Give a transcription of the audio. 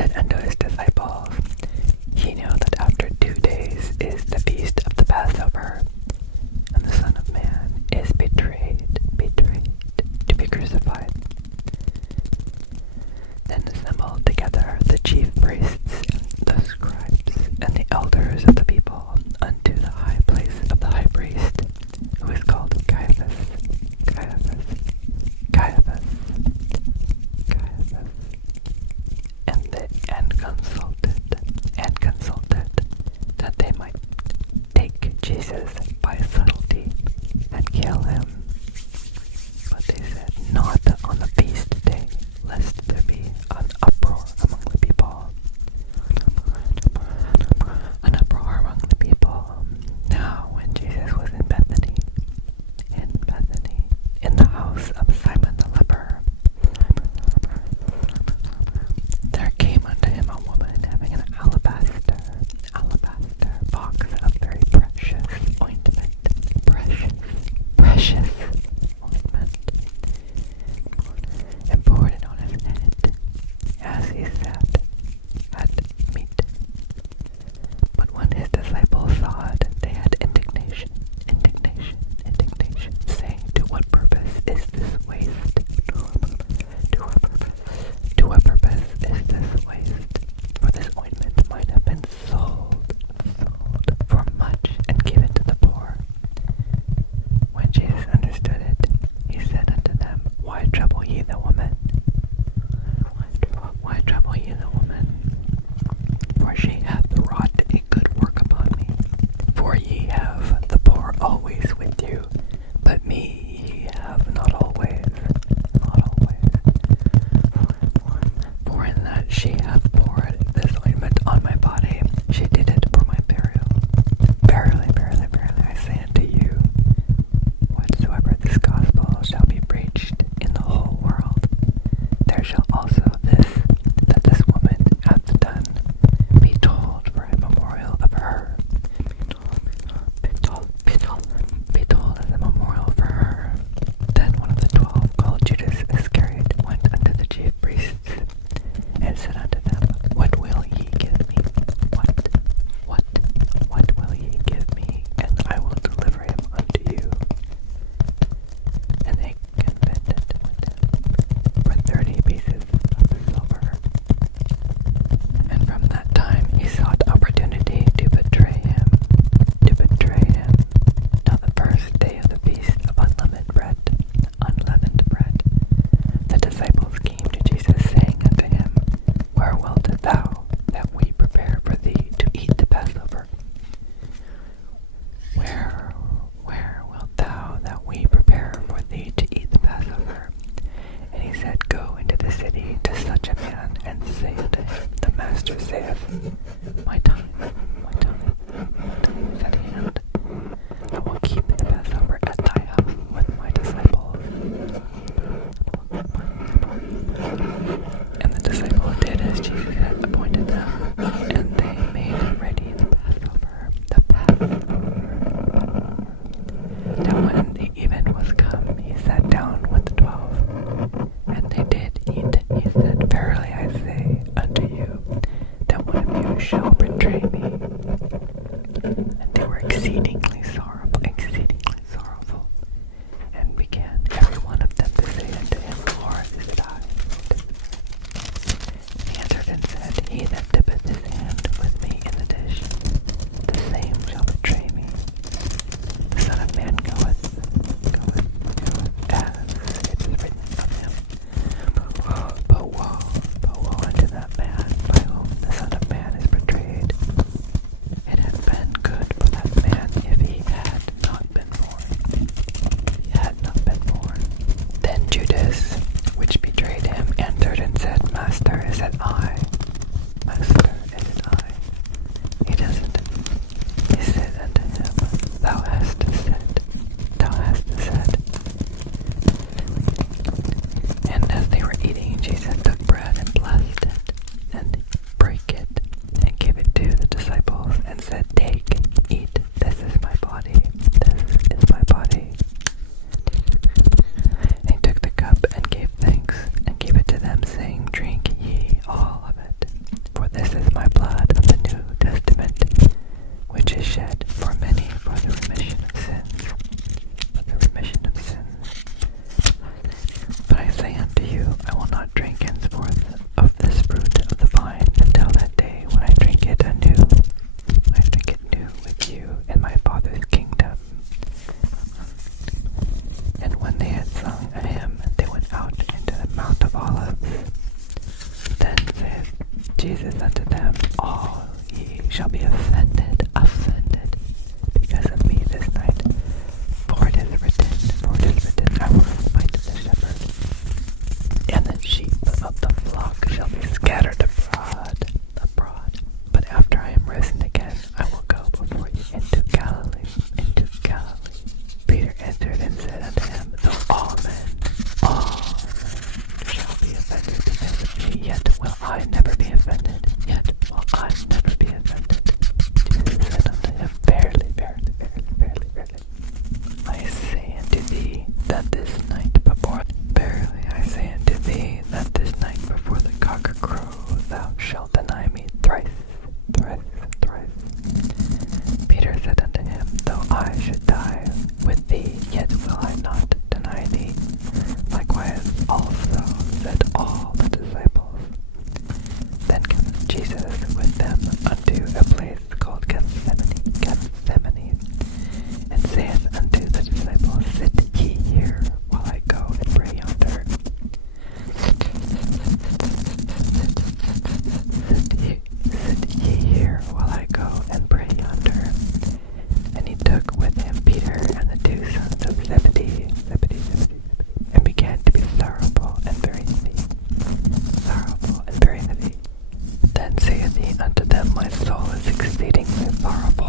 said unto his disciples, Ye know that after 2 days is the feast of the Passover, and the Son of Man is betrayed, to be crucified. Then assembled together the chief priests, the scribes, and the elders of the people unto the high place of the high priest, who is called Caiaphas, and consulted that they might take Jesus by subtlety and kill him. But they said, Not on the feast day, lest there be an uproar among the people. Now when Jesus was in Bethany, in the house of Simon the leper, there came unto him a woman having an alabaster box of very precious ointment, ointment, and poured it on his head as he sat at meat. But when his disciples saw it, they had indignation, saying, To what purpose is this waste? To what purpose is this waste? For this ointment might have been sold for much and given to the poor. When Jesus understood it, he said unto them, Why trouble ye the woman? Why trouble ye the woman? For she hath wrought a good work upon me. For ye have the poor always with you, but me ye have not always. For in that she hath poured this ointment on my body, she did it for my burial. Verily, I say unto you, whatsoever this gospel shall be preached in the whole world, there shall also this that this woman hath done be told for a memorial of her. Be told as a memorial for her. Then one of the 12, called Judas Iscariot, went unto the chief priests, and said unto them, What will ye give me? What will ye give me, and I will deliver him unto you? And they contended with him for 30 pieces of silver. And from that time he sought opportunity to betray him. Now the first day of the feast of unleavened bread, the disciples came to Jesus, saying unto him, Where wilt thou that we prepare for thee to eat the Passover? Where wilt thou that we prepare for thee to eat the Passover? And he said, Go into the city to such a man, and say unto him, The Master saith, My time is at hand. I will keep the Passover at thy house with my disciples. And the disciples did as Jesus had appointed them, and they made ready the Passover. Now when the even was come, he sat down with the 12, and they did eat. He said, Verily I say unto you, that one of you shall betray me. Jesus unto them, all ye shall be offended, because of me this night. For it is written, I will smite the shepherd, and the sheep of the flock shall be scattered abroad. But after I am risen again, I will go before you into Galilee, Peter answered and said unto him, though all men shall be offended because of me, yet will I never be offended. Jesus said unto him, verily, I say unto thee that this night before, the cock crow, thou shalt deny me thrice. Peter said unto him, though I should die with thee, yet will I not deny thee. Likewise also said all the disciples. Then came Jesus with them unto a place called Gethsemane, and saith unto the disciples, sit ye here while I go and pray yonder. Sit ye here while I go and pray yonder. And he took with him Peter and the two sons of Zebedee, and began to be sorrowful and very heavy. Then saith he unto them, my soul is exceedingly sorrowful